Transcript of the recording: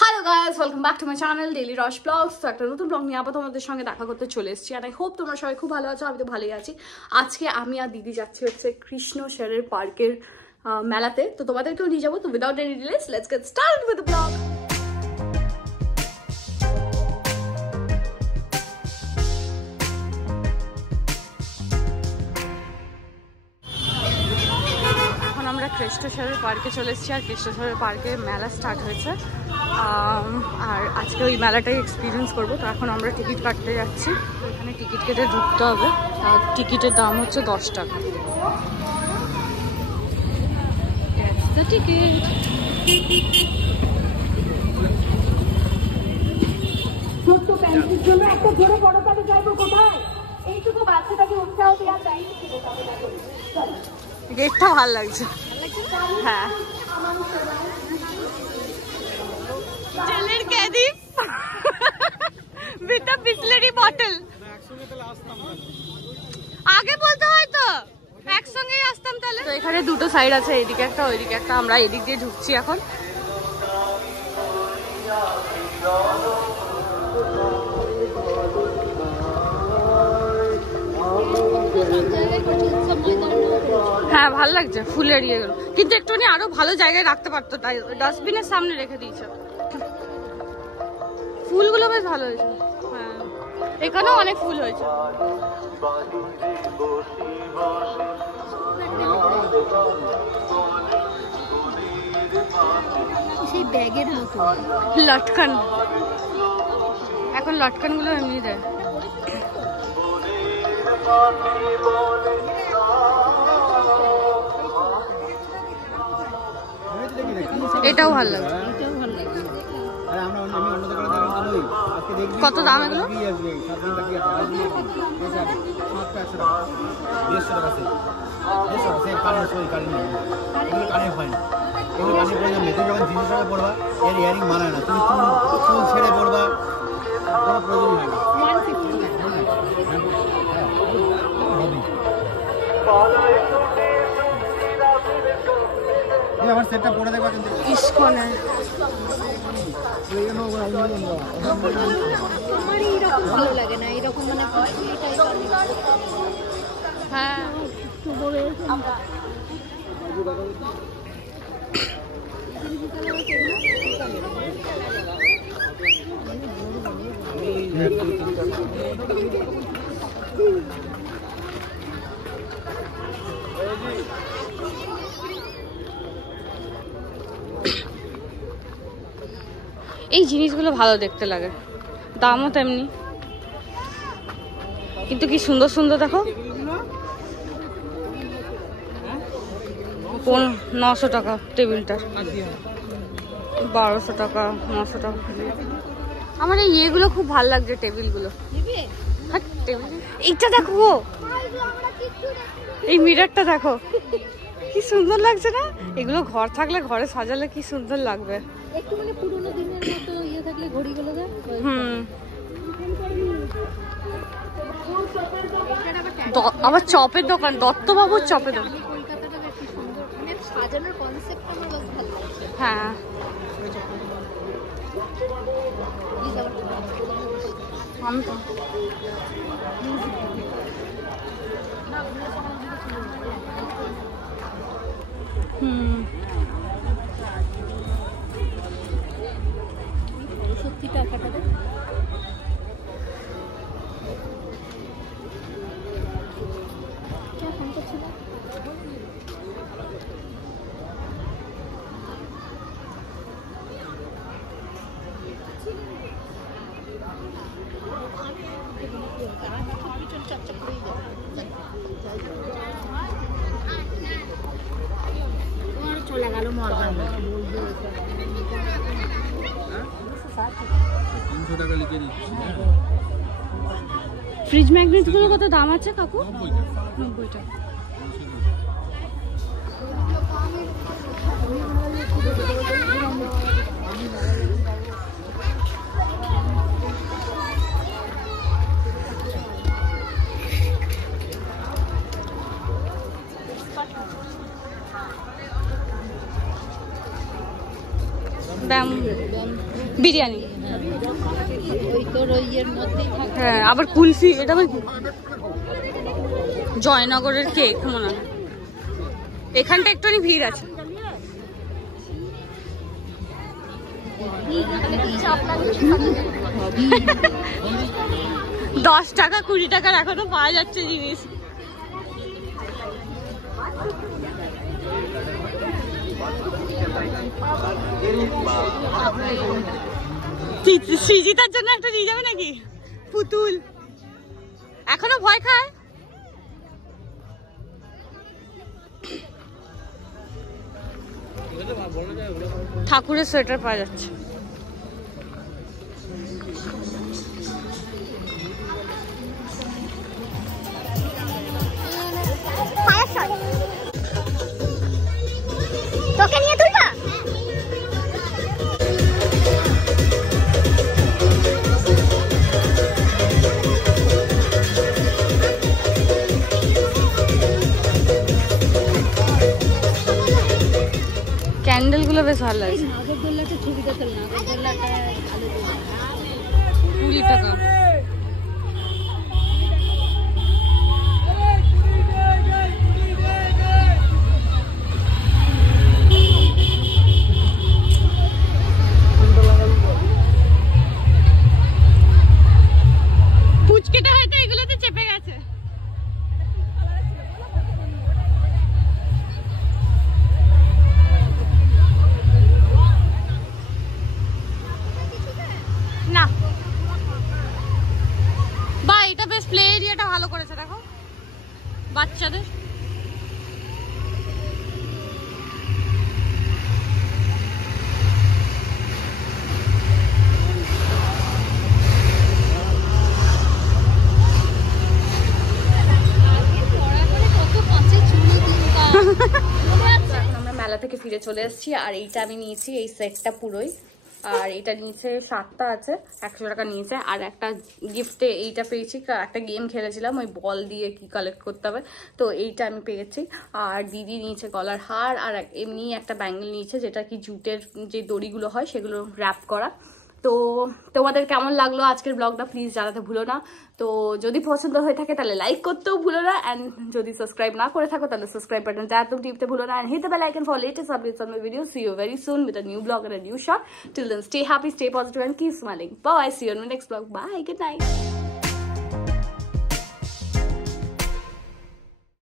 Hello guys, welcome back to my channel daily রস blogs. তো একটা নতুন ব্লগ নিয়ে আবার তোমাদের সঙ্গে দেখা করতে চলে এসেছি। আর আই হোপ তোমরা সবাই খুব ভালো আছো। আমি তো ভালোই আছি। আজকে আমি আর দিদি যাচ্ছি হচ্ছে কৃষ্ণ শেরের পার্কের মেলাতে। তো তোমাদেরকেও নিয়ে যাবো। তো without any ডিলেস let's get start with the blog. আমরা কৃষ্ণেশ্বরের পার্কে চলে এসেছি। আর কৃষ্ণেশ্বরের পার্কে মেলা স্টার্ট হয়েছে। আর আজকে ওই মেলাটাই এক্সপিরিয়েন্স করবো। তো এখন আমরা টিকিট কাটতে যাচ্ছি। এখানে টিকিট কেটে ঢুকতে হবে। আর টিকিটের দাম হচ্ছে 10 টাকা। একটা জোরে পড়াতে যাইবো কোথায়? এইটুকু বাচ্চাটাকে উৎসাহ দেওয়া চাই। গেটটা ভালো লাগছে। হ্যাঁ, জেলের ক্যাদি বিটা বিসলেরি বটল আগে বলতে হয় তো একসঙ্গেই আসতাম তাহলে। তো এখানে দুটো সাইড আছে, এইদিকে একটা ওইদিকে একটা। আমরা এদিক দিয়ে ঢুকছি এখন। হ্যাঁ, ভালো লাগছে ফুলের ইয়েগুলো, কিন্তু একটুখানি আরো ভালো জায়গায় রাখতে পারতো। তাই ডাস্টবিনের সামনে রেখে দিয়েছে। ফুলগুলো বেশ ভালো হয়েছে। হ্যাঁ, এখানেও অনেক ফুল হয়েছে। সেই ব্যাগের মতো লটকান, এখন লটকান গুলো এমনি দেয়। এটাও ভালো লাগছে। কত দাম এগুলো? আমার সেটটা পরে দেখো কিন্তু ইসকনে আমার এইরকম ভালো লাগে না, এরকম মানে হ্যাঁ। এই জিনিসগুলো ভালো দেখতে লাগে, দামও তেমনি, কিন্তু কি সুন্দর সুন্দর দেখো। 900 টাকা টেবিলটার, 1200 টাকা, 900 টাকা। আমার এই ইয়েগুলো খুব ভালো লাগছে, টেবিলগুলো। এইটা দেখো, এই মিররটা দেখো, কি সুন্দর লাগছে না? এগুলো ঘর থাকলে, ঘরে সাজালে কি সুন্দর লাগবে। একটু মানে পুরোনো দিনের মতো ইয়ে থাকলে ঘড়িগুলো দেয়। আবার চপের দোকান, দত্তবাবুর চপের দোকান। কলকাতাটা বেশ সুন্দর, মানে সাজানোর কনসেপ্ট আমার বেশ ভালো লাগছে। হ্যাঁ, আমি তো সত্যি টাকাটা ফোন করছিল। চলে গেল মরগান। 300 টাকা লিখে দিচ্ছি। ফ্রিজ ম্যাগনেট গুলো কত দাম আছে কাকু? 90 টাকা। ব্যাম্বু বিরিয়ানি, হ্যাঁ আবার কুলফি, এটা আবার জয়নগরের কেক মনে হয়। এখানটা একটুখানি ভিড় আছে। দশ টাকা 20 টাকার এখনো পাওয়া যাচ্ছে জিনিস। সৃজিতার জন্য একটা নিয়ে যাবে নাকি পুতুল? এখনো ভয় খায়। ঠাকুরের সোয়েটার পাওয়া যাচ্ছে। তোকে নিয়ে তুলবা? ক্যান্ডেল গুলো বেশ ভালো লাগছে। 20 টাকা। পুচকেটা হয়তো এগুলোতে চেপে গেছে। না বা এটা বেশ প্লে এরিয়াটা ভালো করেছে, দেখো বাচ্চাদের। আমরা মেলা থেকে ফিরে চলে এসেছি, আর এইটা আমি নিয়েছি, এই সেটটা পুরোই। আর এটা নিচে 7টা আছে, 100 টাকা নিয়েছে। আর একটা গিফটে এইটা পেয়েছি, একটা গেম খেলেছিলাম ওই বল দিয়ে কি কালেক্ট করতে হবে, তো এইটা আমি পেয়েছি। আর দিদি নিয়েছে গলার হার, আর এমনি একটা ব্যাঙ্গেল নিয়েছে, যেটা কি জুটের যে দড়িগুলো হয় সেগুলো র্যাপ করা। তো তোমাদের কেমন লাগলো আজকের ব্লগটা প্লিজ জানাতে ভুলো না। তো যদি পছন্দ হয়ে থাকে তাহলে লাইক করতেও ভুলো না, অ্যান্ড যদি সাবস্ক্রাইব না করে থাকো তাহলে সাবস্ক্রাইব বাটনটা একদম টিপতে ভুলো না, and hit the bell icon for latest updates on my videos. See you very soon with a new vlog and a new shot. Till then, stay happy, stay positive, and keep smiling. Bye. See you on my next vlog. Bye. Good night.